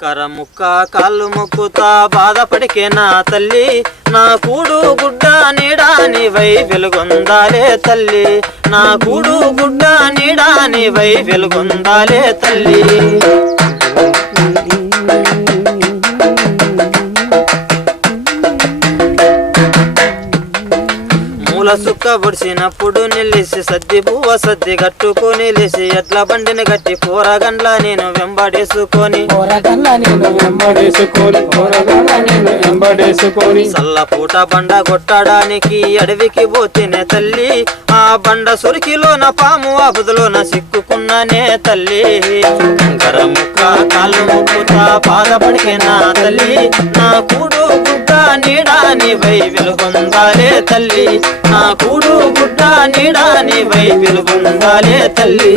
కరముక్క కాళ్ళు మొక్కుతా బాధపడికే నా తల్లి, నా కూడు గుడ్డ నీడానివై వెలుగొందాలే తల్లి, నా కూడు గుడ్డ నీడానివై వెలుగొందాలే తల్లి. మూల సుక్క బొడిసినప్పుడు నిలిసి సద్ది పువ్వ సద్ది కట్టుకొని లేసి ఎట్ల బండిని గట్టి పోరగండ్ల నేను వెంబడేసుకొని సల్ల పూట బండ కొట్టడానికి అడవికి పోతేనే తల్లి, ఆ బండ సొరికిలోన పాము ఆపుదలోన సిక్కుకున్నానే తల్లి. కరముక్క కాళ్ళు మొక్కుతా బాధపడికే నా తల్లి, నా కూడు గుడ్డ నీడానివై వెలుగొందాలే తల్లి, నా కూడు గుడ్డ నీడానివై వెలుగొందాలే తల్లి.